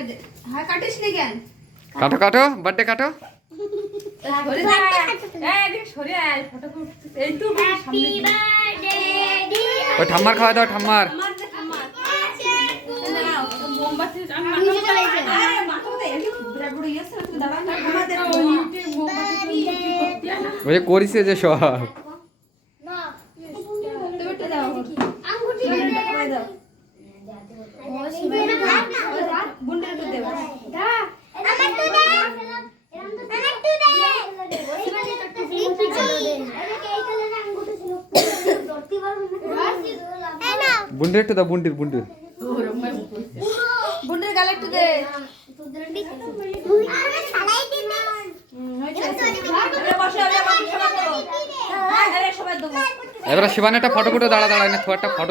হ্যাঁ কাটিস নি কেন? কাটো কাটো বার্থডে কাটো। সরে যা। এদিকে সরে আয় ফটো এই তো হ্যাপি বার্থডে ওই ঠাম্মার খাওয়া দাও ঠাম্মার। আমার যে ঠাম্মা নাও মোমবাতি আমি আরে মাথাতে এমনি ঘুরে ঘুরে গেছে তুই দাঁড়া না আমাদের মোমবাতি করতে না ওই যে করিছে যে সব। তুমি একটু দাও আঙ্গুটি দাও ও শিবানী বুন্ডে একটু দে দা আমার তো দে আমার তো দে শিবানী একটু ফিল্ম চালাবে আরে এই কালারে আঙ্গুটি ছিল ধরতে পারবো না এই নাও বুন্ডে একটু দাও বুন্ডির বুন্ডির। বুন্ডের গালে একটু দে তুই আরে ছাড়াই দে না আরে বসে সবাই দেবো আরে সবাই দেবো। এবারে শিবানী একটা ফটো দাঁড়া দাঁড়া এনে তো একটা ফটো